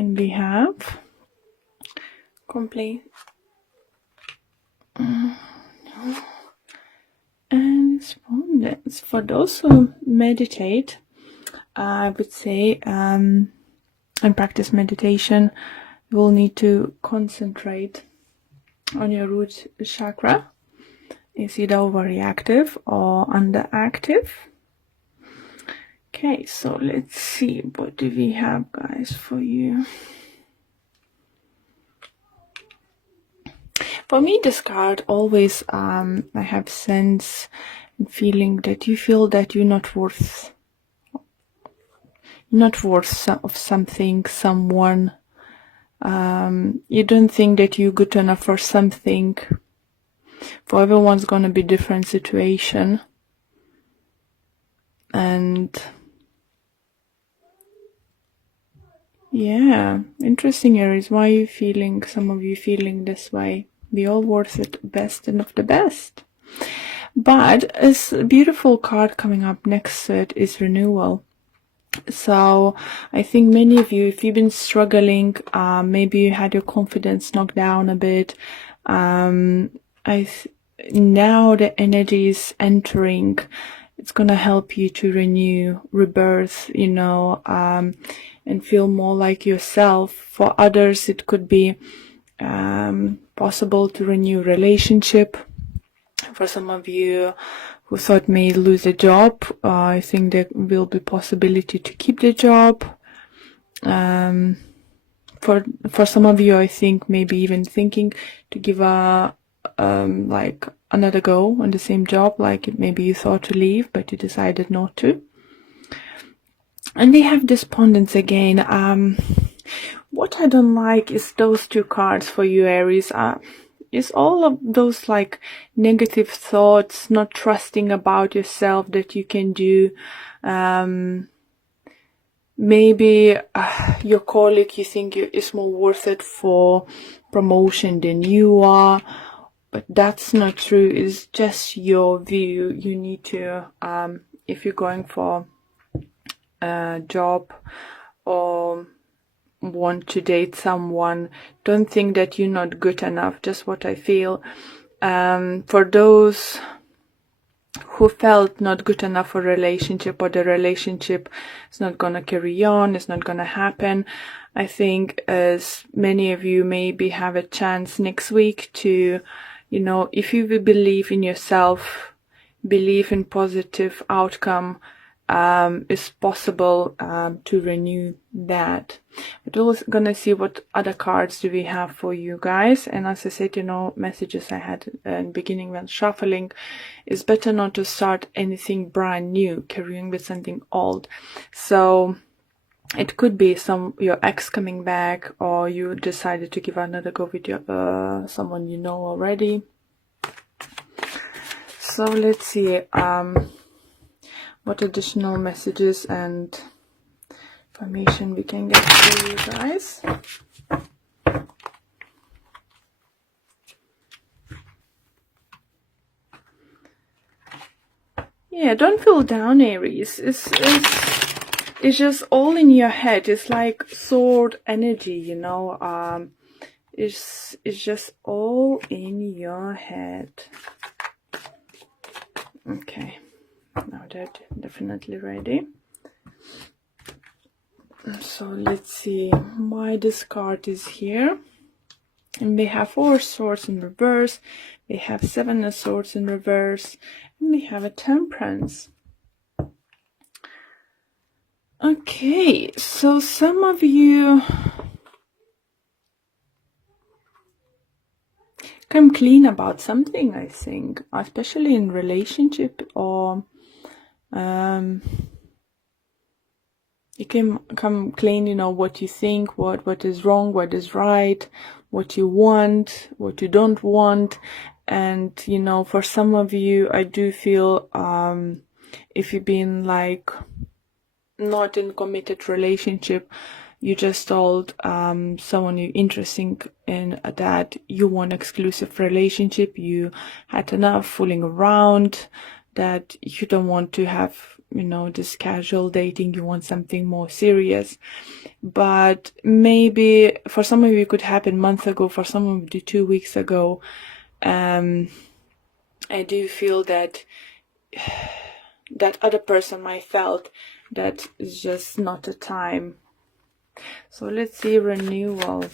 And we have complete and respondents. For those who meditate, I would say, and practice meditation, you will need to concentrate on your root chakra. Is either overreactive or underactive. Okay, so let's see, what do we have, guys, for you? For me, this card always, I have sense and feeling that you feel that you're not worth of something, someone. You don't think that you're good enough for something. For everyone's gonna be different situation. And yeah, interesting, Aries. Why are you feeling, some of you feeling this way? We all worth it, best and of the best. But a beautiful card coming up next to it is renewal. So I think many of you, if you've been struggling, maybe you had your confidence knocked down a bit. Now the energy is entering. It's gonna help you to renew, rebirth, you know, and feel more like yourself. For others, it could be possible to renew relationship. For some of you who thought may lose a job, I think there will be possibility to keep the job. For some of you, I think maybe even thinking to give a like another go on the same job, like maybe you thought to leave but you decided not to. And we have despondence again. What I don't like is those two cards for you, Aries. Is all of those like negative thoughts, not trusting about yourself that you can do. Maybe your colleague, you think is more worth it for promotion than you are, but that's not true. It's just your view. You need to, if you're going for a job or want to date someone, don't think that you're not good enough. Just what I feel. For those who felt not good enough for a relationship, or the relationship is not gonna carry on, it's not gonna happen, I think as many of you maybe have a chance next week to, you know, if you will believe in yourself, believe in positive outcome, is possible to renew that. But we're gonna see what other cards do we have for you guys. And as I said, you know, messages I had in the beginning when shuffling, is better not to start anything brand new, carrying with something old. So it could be your ex coming back, or you decided to give another go with your someone you know already. So let's see what additional messages and information we can get for you guys. Yeah, don't feel down, Aries. It's just all in your head. It's like sword energy, you know. It's just all in your head. Okay. Now that definitely ready. So let's see why this card is here. And we have 4 swords in reverse, we have 7 of swords in reverse, and we have a temperance. Okay, so some of you come clean about something, I think, especially in relationship, or you can come clean, you know, what you think, what is wrong, what is right, what you want, what you don't want. And, you know, for some of you, I do feel, if you've been like not in committed relationship, you just told someone you're interested in that you want exclusive relationship, you had enough fooling around, that you don't want to have this casual dating, you want something more serious. But maybe for some of you it could happen a month ago, for some of you 2 weeks ago. I do feel that that other person might felt that it's just not a time. So let's see renewal.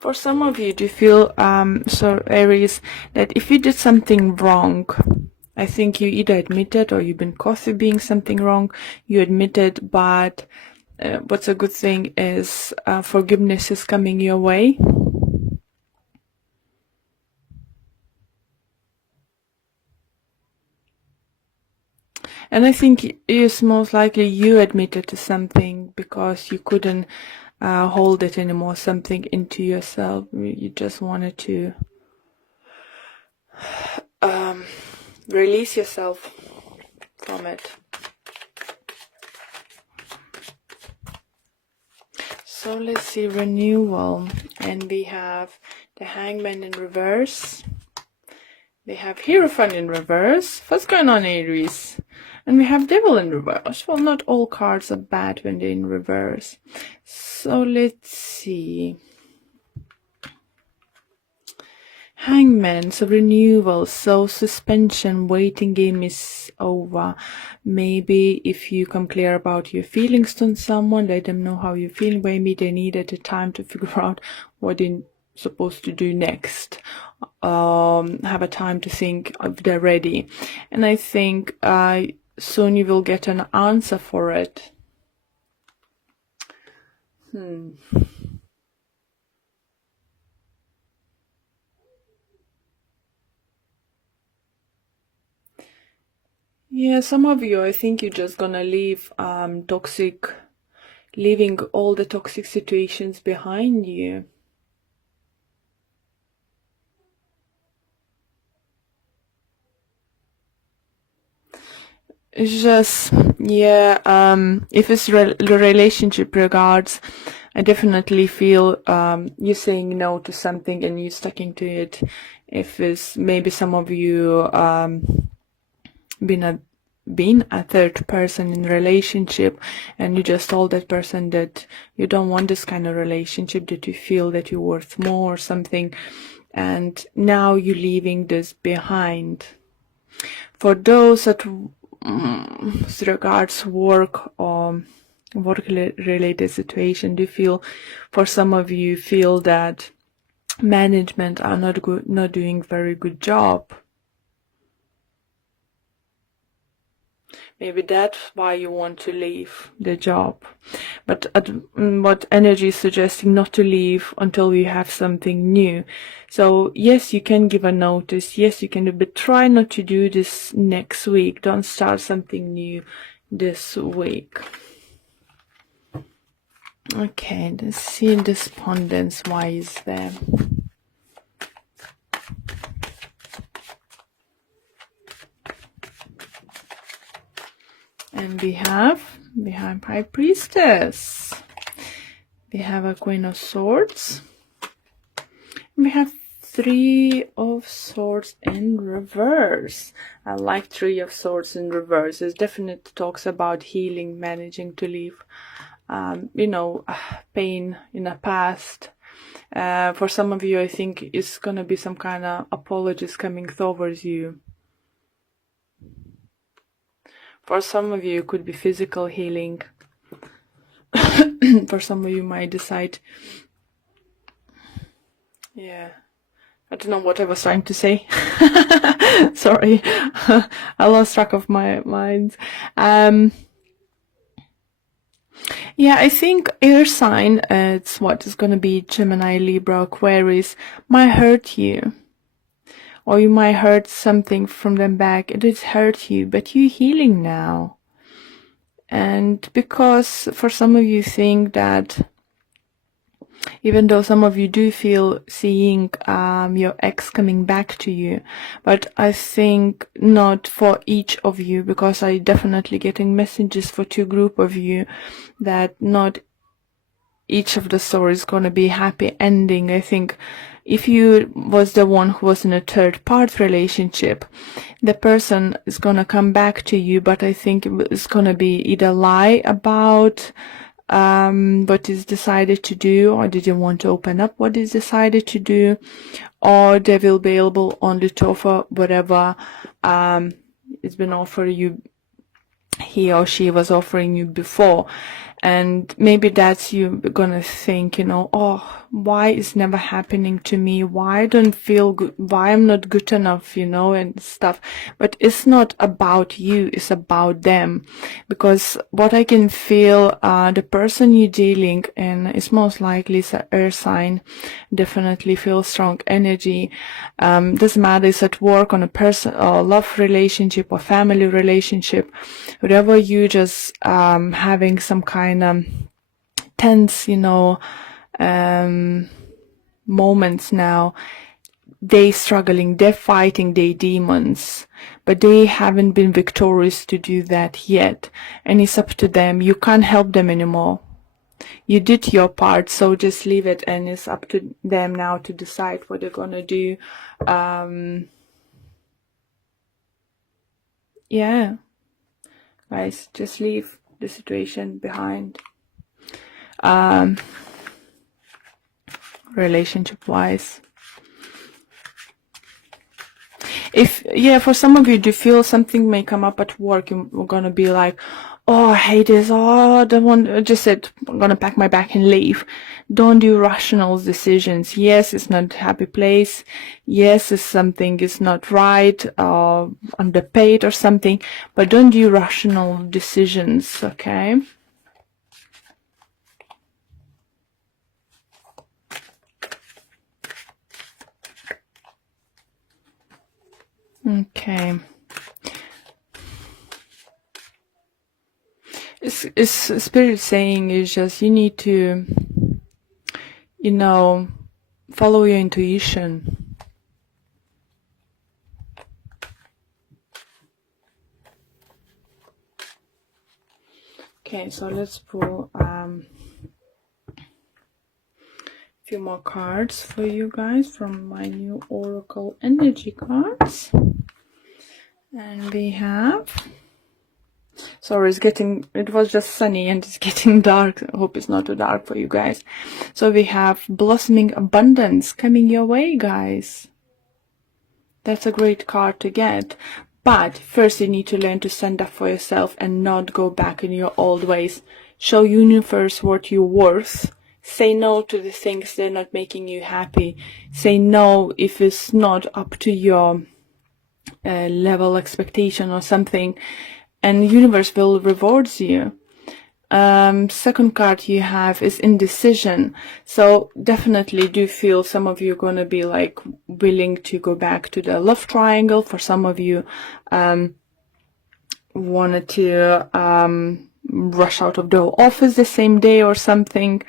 For some of you, do you feel, so Aries, that if you did something wrong, I think you either admitted or you've been caught of being something wrong, you admitted, but what's a good thing is forgiveness is coming your way. And I think it's most likely you admitted to something because you couldn't hold it anymore, something into yourself. You just wanted to release yourself from it. So let's see renewal, and we have the Hangman in reverse. We have Hierophant in reverse. What's going on, Aries? And we have Devil in reverse. Well, not all cards are bad when they're in reverse. So let's see. Hangman, so renewal, so suspension, waiting game is over. Maybe if you come clear about your feelings to someone, let them know how you're feeling. Maybe they needed a time to figure out what they're supposed to do next. Have a time to think if they're ready. And I think soon you will get an answer for it. Yeah, some of you, I think you're just gonna leave leaving all the toxic situations behind you. It's just, yeah, if it's relationship regards, I definitely feel you're saying no to something and you're sticking to it. If it's maybe some of you been a third person in relationship and you just told that person that you don't want this kind of relationship, that you feel that you're worth more or something, and now you're leaving this behind. For those that regards work or work related situation, do you feel, for some of you feel that management are not doing very good job? Maybe that's why you want to leave the job. But what energy is suggesting, not to leave until you have something new. So yes, you can give a notice. Yes, you can do, but try not to do this next week. Don't start something new this week. Okay, let's see despondence. Why is there? And we have High Priestess. We have a Queen of Swords. We have Three of Swords in reverse. I like Three of Swords in reverse. It definitely talks about healing, managing to leave, pain in the past. For some of you, I think it's going to be some kind of apologies coming towards you. For some of you, it could be physical healing. For some of you, might decide. Yeah. I don't know what I was trying to say. Sorry. I lost track of my mind. Yeah, I think air sign, it's what is going to be Gemini, Libra, Aquarius, might hurt you. Or you might hurt something from them back. It did hurt you, but you're healing now. And because for some of you think that, even though some of you do feel seeing your ex coming back to you, but I think not for each of you, because I definitely getting messages for two group of you that not each of the stories going to be happy ending. I think if you was the one who was in a third part relationship, the person is gonna come back to you, but I think it's gonna be either lie about what is decided to do, or didn't want to open up what is decided to do, or they will be able only to offer whatever it's been offered you, he or she was offering you before. And maybe that's you gonna think, you know, oh, why is never happening to me? Why I don't feel good? Why I'm not good enough, you know, and stuff. But it's not about you, it's about them. Because what I can feel, the person you're dealing in is most likely it's an air sign, definitely feel strong energy. Doesn't matter, it's at work, on a person, or love relationship, or family relationship, whatever you just having some kind of tense, you know, moments now. They struggling, they're fighting their demons, but they haven't been victorious to do that yet. And it's up to them. You can't help them anymore. You did your part, so just leave it, and it's up to them now to decide what they're gonna do. Yeah, guys, just leave the situation behind. Relationship wise, if for some of you do feel something may come up at work, you're gonna be like, oh, I hate this, oh, I don't want, I just said I'm gonna pack my bag and leave. Don't do rational decisions. Yes, it's not a happy place. Yes, it's something is not right, underpaid or something, but don't do rational decisions, okay? Okay. It's spirit saying is just you need to, you know, follow your intuition. Okay, so let's pull a few more cards for you guys from my new Oracle energy cards. And we have, sorry, it was just sunny and it's getting dark. I hope it's not too dark for you guys. So we have blossoming abundance coming your way, guys. That's a great card to get. But first you need to learn to stand up for yourself and not go back in your old ways. Show universe what you're worth. Say no to the things that are not making you happy. Say no if it's not up to your level expectation or something. And the universe will reward you. Second card you have is indecision. So definitely do feel some of you are going to be like willing to go back to the love triangle. For some of you wanted to rush out of the office the same day or something.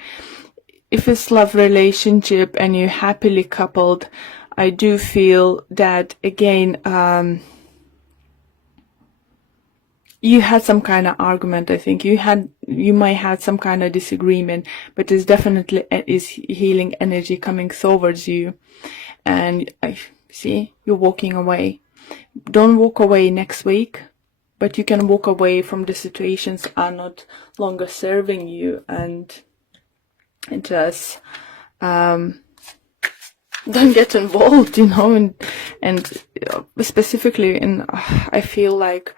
If it's love relationship and you're happily coupled, I do feel that again you had some kind of argument. I think you might have some kind of disagreement, but there's definitely is healing energy coming towards you. And I see you're walking away. Don't walk away next week, but you can walk away from the situations are not longer serving you, and just don't get involved, you know, and specifically in I feel like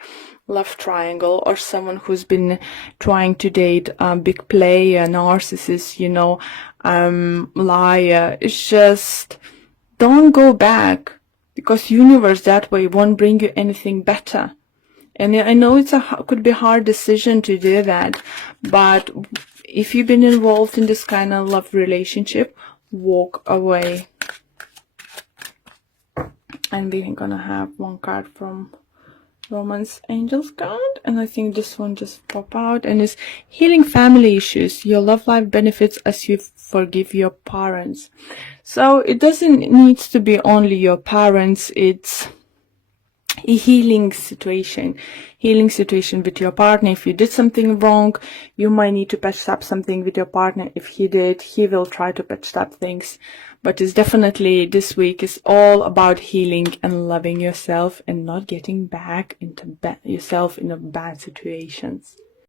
love triangle, or someone who's been trying to date a big player, narcissist, you know, liar. It's just don't go back, because universe that way won't bring you anything better. And I know could be a hard decision to do that, but if you've been involved in this kind of love relationship, walk away. And we're gonna have one card from Romance Angels card, and I think this one just pop out, and it's healing family issues. Your love life benefits as you forgive your parents. So it doesn't need to be only your parents. It's a healing situation with your partner. If you did something wrong, you might need to patch up something with your partner. If he did, he will try to patch up things. But it's definitely, this week is all about healing and loving yourself and not getting back into yourself in bad situations.